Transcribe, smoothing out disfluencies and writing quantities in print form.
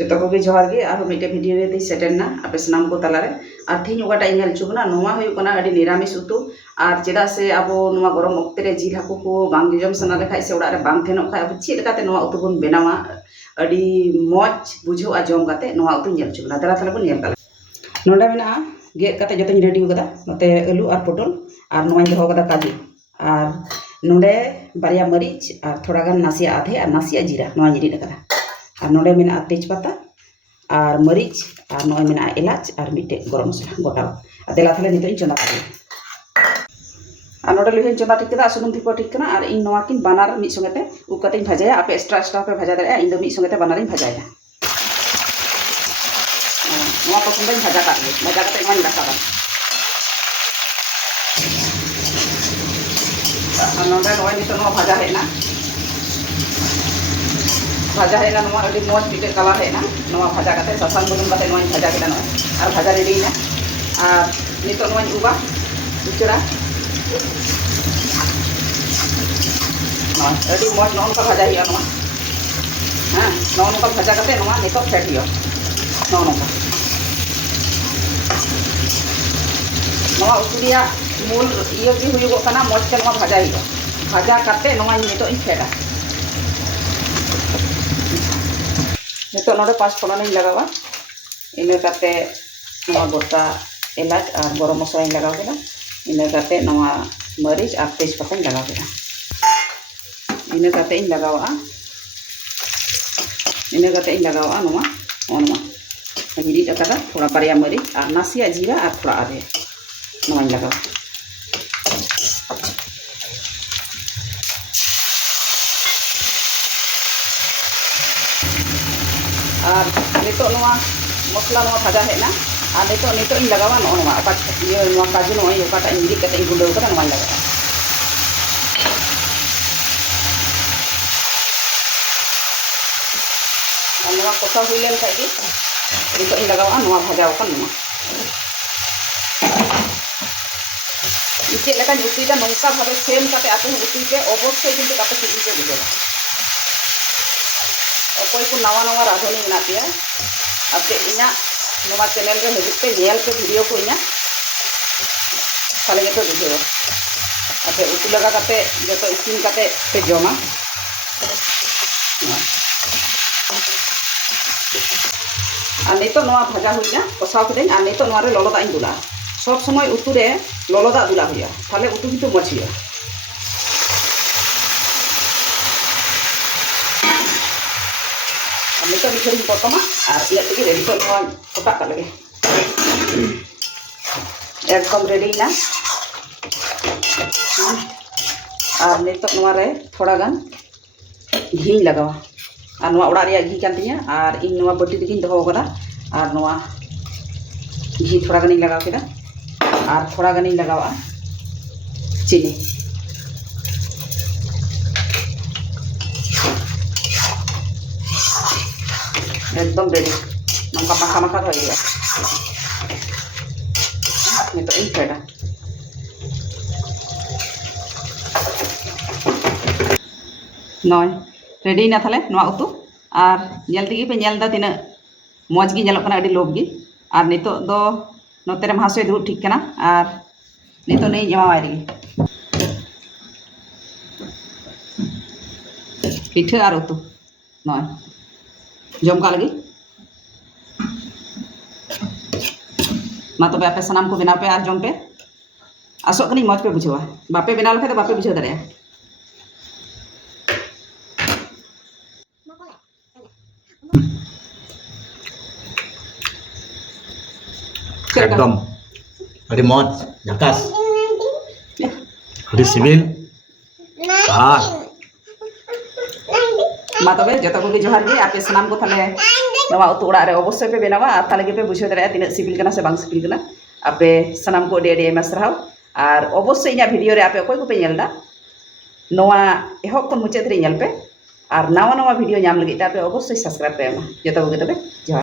जोतो को जोहार गे और मिटे भिडियो रे सेटेरना आपे सनाम को तलारे और थी ओकाटा इनल चुकना नोवा हुई कना अडी निरामिस उतु और चेदा से अब नोवा गरम वक्त रे जिल हाकु को बांग जम सना लेखाय से ओड़ा रे बांग थेनो खाय अब चे लेकाते नोवा उतु बन बेनावा अडी मौज बुझो आ जम काते नोवा उतु नेल चुकना दरा थाले बन नेल काले नोडा मेना गे काते जतन रेडी कदा नते आलू और पटल और नोवा दहो कदा काजू और नोडे बारिया मरीच और थोड़ा गान नासिया आधे और नासिया जीरा नोवा जिरी कदा और नोडे मेना तेजपत्ता और मरीच और नोय मेना इलाच और मिटे गरम मसला गोटा देला थाले नितो चंदा का और नोडे लुहिन चंदा ठीक कदा सुनुम थिपो ठीक कना और इन नोवा किन बानार मिट संगते उकाते भाजाया आपे एक्स्ट्रा पे भाजा दरे इन दो मिट संगते बानार भाजाया नोवा पसंद भाजा का भाजा काते मान रखा और नोडे नोय नितो नोवा भाजा है ना भाजा है ना नोवा अडी मौज मिटे कलर है ना नोवा भाजा काते ससान बुलुन काते नोवा भाजा केदा नोय और भाजा रेडी ना और नितो नोवा उबा उचरा नोय अडी मौज नोन का भाजा हिया नोवा हां नोन का भाजा काते नोवा नितो फेट हियो नोन का नोवा उतुरिया मूल इयो की हुई गो कना मौज के नोवा भाजा हियो भाजा काते नोवा नितो इन फेटा नितो नोडे पाँच फोड़न लगावा इना काते नोवा गोटा इलाच और गरम मसला लगाव केदा इना काते नोवा मरीच और तेजपत्ता लगाव केदा इना काते इन लगावा नोवा ओनवा हिरी कदा थोड़ा बारिया मरीच और नासिया जीरा और थोड़ा आधे नोवा लगावा और नितो नोवा मसला नोवा भाजा है ना और नितो इन लगावा नोवा नोवा काजू नोवा ओकाटा इन मिरी कते इन गुंडो कदा नोवा लगावा और नोवा कोसा हुई लेन खाई नितो इन लगावा नोवा भाजा ओकन नोवा इचे लेका उतुईदा नौका भावे सेम काते आते उतुई पे अवश्य किन्तु काते सिबिल पे बुझेगा कोई को नवा नवा राधुनी मेना पे आपे इना नवा चैनल रे हजू पे नेल पे वीडियो को इना थाले के बुझेगा आपे उतु लगा काते जतो इसिन काते पे जमा और नितो नवा भाजा हुईना कसाव केदेन और नितो नवा रे ललो दाग दुला सब समय उतु रे ललो दाग दुला हुआ थाले उतु किन्तु मज हुआ नितो मिठरी पटमा और इना तेगे रेडी कर नोवा कोटा का लगे एकदम रेडी ना और नितो नोवा रे थोड़ा गान घी लगावा और नोवा ओड़ा रे घी कान तिया और इन नोवा बटी दिगिन दहो कदा और नोवा घी थोड़ा गानी लगाव केदा और थोड़ा गानी लगावा चीनी एकदम रेडी नौका माखा माखा होइगा नितो इन फेटा नय रेडी ना थाले नोवा उतु और नेल तेगे पे नेल दा तिना मौज गी नेलोग कना अडी लोभ गी और नितो दो नोते रे महासय दुरुब ठीक कना और नितो नै एमावाय रे पिठा और उतु नय जम का लगी मा तबे आपे सनाम को बनाव पे और जम पे आसो कनी मौज पे बुझेवा बापे बनाव लखे तो बापे बुझेव दाड़े एकदम अरे मौज झकास अरे सिविल मा तबे जतो को जोहार गे आपे सनाम को थाले नवा उतु ओड़ा रे अवश्य पे बनावा और थाले गे पे बुझेव दाड़े तिना सिविल कना से बांग सिविल कना आपे सनाम को अडी आयमा सारहाव और अवश्य इना वीडियो रे आपे अकोय को पे नेलदा नवा एहब खन मुचाद रे नेल पे और नवा नवा वीडियो नाम लगी आपे अवश्य सब्सक्राइब पे एमा जतो को तबे जोहार।